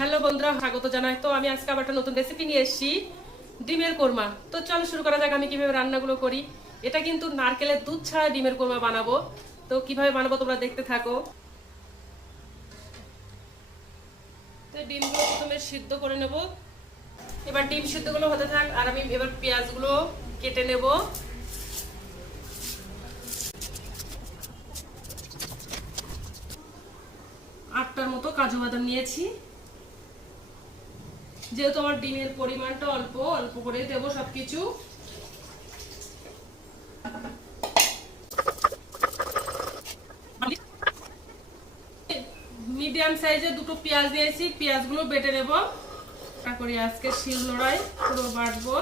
Hello বন্ধুরা, স্বাগত জানাই। তো আমি আজকে আবার একটা নতুন রেসিপি নিয়ে এসেছি, ডিমের কোরমা। তো চলো শুরু করা যাক আমি কিভাবে রান্নাগুলো করি। এটা কিন্তু নারকেলের দুধ ছাড়া ডিমের কোরমা বানাবো। তো কিভাবে বানাবো তোমরা দেখতে থাকো। তো ডিমগুলো প্রথমে সিদ্ধ করে নেব। এবার ডিম সিদ্ধগুলো হতে থাক আর আমি এবার পেঁয়াজগুলো কেটে নেব। আটটার মতো কাজু বাদাম নিয়েছি। যেহেতু আমার ডিমের পরিমাণটা অল্প অল্প করে দেবো সবকিছু। মিডিয়াম সাইজে দুটো পেঁয়াজ দিয়েছি, পেঁয়াজগুলো বেটে নেব। করি আজকে শিলনোড়ায় পুরো বাটবো,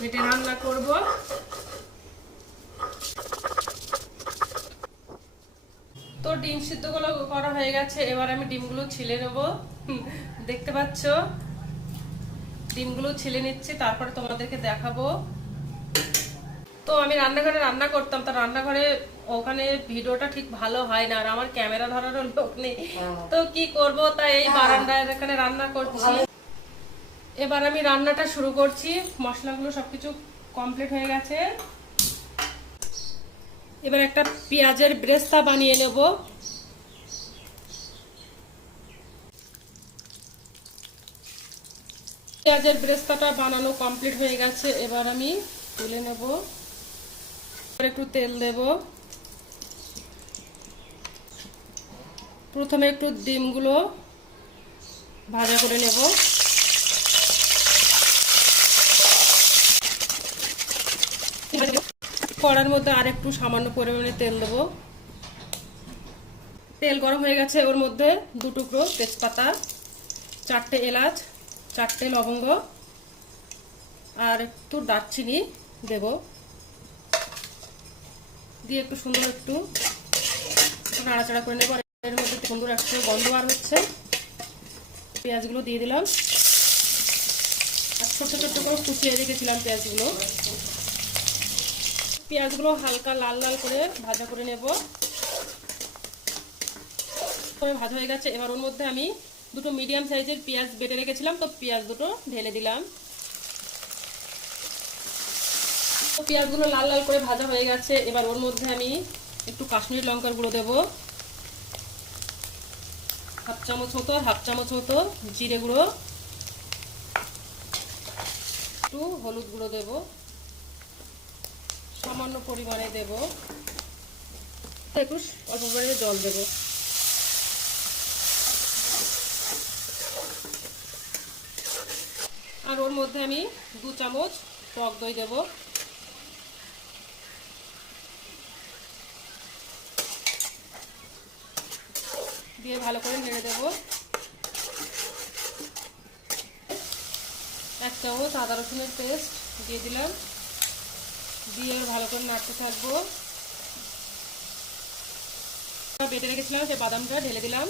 বেটে রান্না করব। তো ডিম সিদ্ধগুলো করা হয়ে গেছে, এবার আমি ডিমগুলো ছিলে নেব। দেখতে পাচ্ছ ডিমগুলো ছিলে নিচ্ছি, তারপরে তোমাদেরকে দেখাবো। তো আমি রান্নাঘরে রান্না করতাম, তার রান্নাঘরে ওখানে ভিডিওটা ঠিক ভালো হয় না, আর আমার ক্যামেরা ধরারও লোক নেই। তো কি করব, তাই এই বারান্দায় এখানে রান্না করছি। এবার আমি রান্নাটা শুরু করছি। মশলাগুলো সবকিছু কমপ্লিট হয়ে গেছে। এবার একটা পেঁয়াজের ব্রেস্তা বানিয়ে নেব। পেঁয়াজের ব্রেস্তাটা বানানো কমপ্লিট হয়ে গেছে, এবার আমি তুলে নেব। একটু তেল দেব। প্রথমে একটু ডিমগুলো ভাজা করে নেব। কড়ার মধ্যে আর একটু সামান্য পরিমাণে তেল দেব। তেল গরম হয়ে গেছে, ওর মধ্যে 2 টুকরো তেজপাতা, 4টে এলাচ, 4টে লবঙ্গ আর একটু দারচিনি দেব। দিয়ে একটু সুন্দর একটু নাড়াচাড়া করে নেব। এর মধ্যে সুন্দর একটু গন্ধ বার হচ্ছে। পেঁয়াজগুলো দিয়ে দিলাম, আর ছোট ছোট করে কুচিয়ে রেখেছিলাম পেঁয়াজগুলো। পেঁয়াজগুলো হালকা লাল লাল করে ভাজা করে নেব। ভাজা হয়ে গেছে, এবার ওর মধ্যে আমি 2টো মিডিয়াম সাইজের পেঁয়াজ বেটে রেখেছিলাম, তো পেঁয়াজ দুটো ঢেলে দিলাম। তো পেঁয়াজগুলো লাল লাল করে ভাজা হয়ে গেছে, এবার ওর মধ্যে আমি একটু কাশ্মীরি লঙ্কার গুঁড়ো দেবো, হাফ চামচ মতো জিরে গুঁড়ো, একটু হলুদ গুঁড়ো দেব, সামান্য পরিমাণে দেব, একটু অল্প পরিমাণে জল দেব। আর ওর মধ্যে আমি 2 চামচ টক দই দেব। দিয়ে ভালো করে নেড়ে দেব। 1 চামচ আদা রসুনের পেস্ট দিয়ে দিলাম। দিয়ে ভালো করে নাড়তে থাকবো। বেটে রেখেছিলাম সেই বাদামটা ঢেলে দিলাম।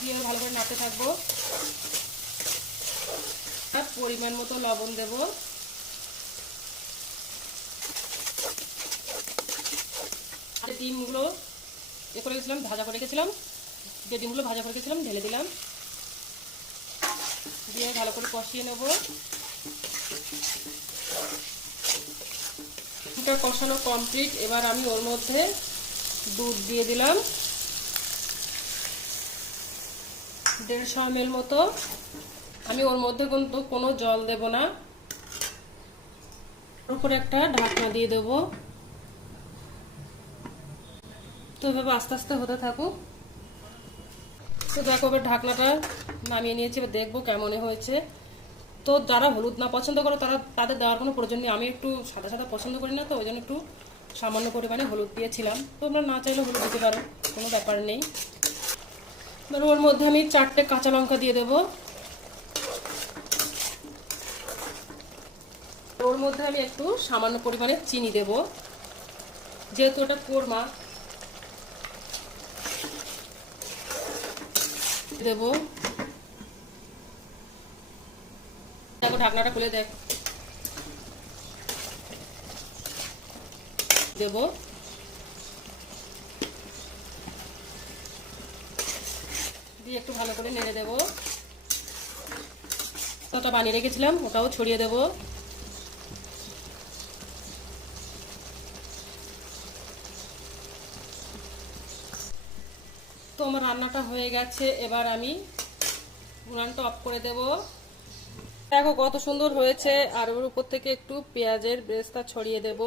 দিয়ে ভালো করে নাড়তে থাকবো। আর পরিমাণ মতো লবণ দেব। আর ডিমগুলো করে রেখেছিলাম, ভাজা করে রেখেছিলাম, যে ডিমগুলো ভাজা করে রেখেছিলাম ঢেলে দিলাম। দিয়ে ভালো করে কষিয়ে নেব। এটা কষানো কমপ্লিট, এবার আমি ওর মধ্যে দুধ দিয়ে দিলাম 150 ml মতো। আমি ওর মধ্যে কিন্তু কোনো জল দেব না। ওর উপরে একটা ঢাকনা দিয়ে দেব। তো এভাবে আস্তে আস্তে হতে থাকুক। তো দেখো এবার ঢাকনাটা নামিয়ে নিয়েছি, এবার দেখবো কেমন হয়েছে। তো যারা হলুদ না পছন্দ করে তাদের দেওয়ার কোনো প্রয়োজন নেই। আমি একটু সাদা সাদা পছন্দ করি না, তো ওই জন্য একটু সামান্য পরিমাণে হলুদ দিয়েছিলাম। তোমরা না চাইলে হলুদ দিতে পারো, কোনো ব্যাপার নেই। ধরো ওর মধ্যে আমি 4টে কাঁচা লঙ্কা দিয়ে দেবো। ওর মধ্যে আমি একটু সামান্য পরিমাণে চিনি দেব, যেহেতু এটা কোরমা দেব। দেখো ঢাকনাটা খুলে দেব। দিয়ে একটু ভালো করে নেড়ে দেবো। ওটা বানিয়ে রেখেছিলাম ওটাও ছড়িয়ে দেবো। তো আমার রান্নাটা হয়ে গেছে, এবার আমি উনানটা অফ করে দেব। দেখো কত সুন্দর হয়েছে। আর ওর উপর থেকে একটু পেঁয়াজের বেরেস্তা ছড়িয়ে দেব।